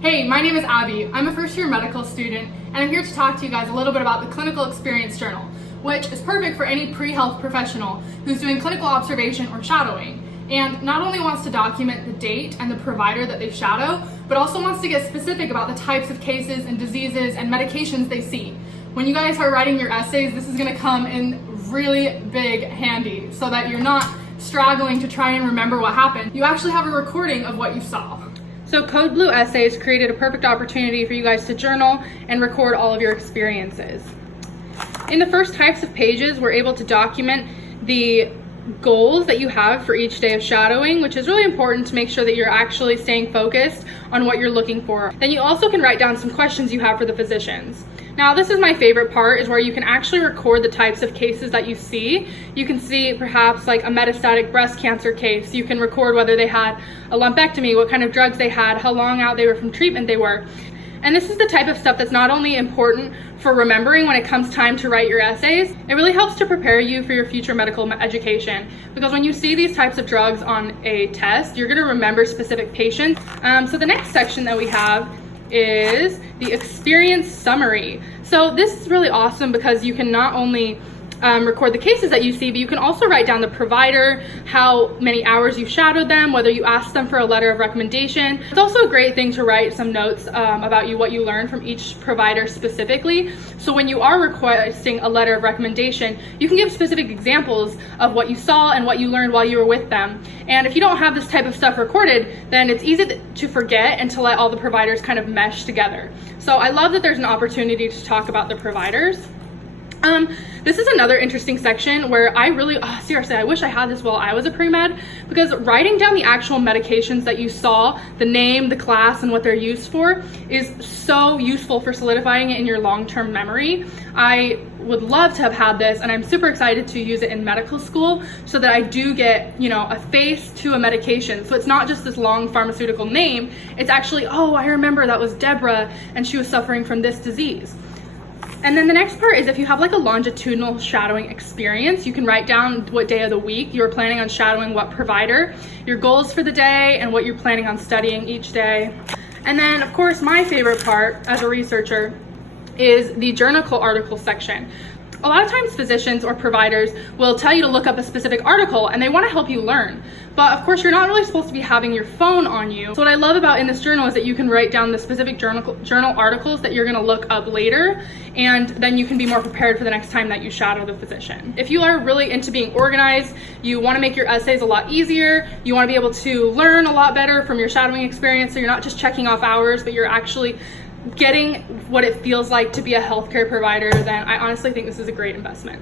Hey, my name is Abby. I'm a first-year medical student, and I'm here to talk to you guys a little bit about the Clinical Experience Journal, which is perfect for any pre-health professional who's doing clinical observation or shadowing, and not only wants to document the date and the provider that they shadow, but also wants to get specific about the types of cases and diseases and medications they see. When you guys are writing your essays, this is going to come in really big handy so that you're not straggling to try and remember what happened. You actually have a recording of what you saw. So Code Blue Essays created a perfect opportunity for you guys to journal and record all of your experiences. In the first types of pages, we're able to document the goals that you have for each day of shadowing, which is really important to make sure that you're actually staying focused on what you're looking for. Then you also can write down some questions you have for the physicians. Now, this is my favorite part, is where you can actually record the types of cases that you see. You can see perhaps like a metastatic breast cancer case. You can record whether they had a lumpectomy, what kind of drugs they had, how long out they were from treatment they were. And this is the type of stuff that's not only important for remembering when it comes time to write your essays, it really helps to prepare you for your future medical education. Because when you see these types of drugs on a test, you're gonna remember specific patients. So the next section that we have is the experience summary. So this is really awesome because you can not only record the cases that you see, but you can also write down the provider, how many hours you shadowed them, whether you asked them for a letter of recommendation. It's also a great thing to write some notes about what you learned from each provider specifically. So when you are requesting a letter of recommendation, you can give specific examples of what you saw and what you learned while you were with them. And if you don't have this type of stuff recorded, then it's easy to forget and to let all the providers kind of mesh together. So I love that there's an opportunity to talk about the providers. This is another interesting section where I really, seriously, I wish I had this while I was a pre-med, because writing down the actual medications that you saw, the name, the class, and what they're used for is so useful for solidifying it in your long-term memory. I would love to have had this, and I'm super excited to use it in medical school so that I do get, a face to a medication. So it's not just this long pharmaceutical name, it's actually, oh, I remember that was Deborah and she was suffering from this disease. And then the next part is if you have like a longitudinal shadowing experience, you can write down what day of the week you were planning on shadowing what provider, your goals for the day, and what you're planning on studying each day. And then, of course, my favorite part as a researcher is the journal article section. A lot of times physicians or providers will tell you to look up a specific article and they want to help you learn. But of course, you're not really supposed to be having your phone on you. So what I love about in this journal is that you can write down the specific journal articles that you're going to look up later, and then you can be more prepared for the next time that you shadow the physician. If you are really into being organized, you want to make your essays a lot easier, you want to be able to learn a lot better from your shadowing experience, so you're not just checking off hours, but you're actually getting what it feels like to be a healthcare provider, then I honestly think this is a great investment.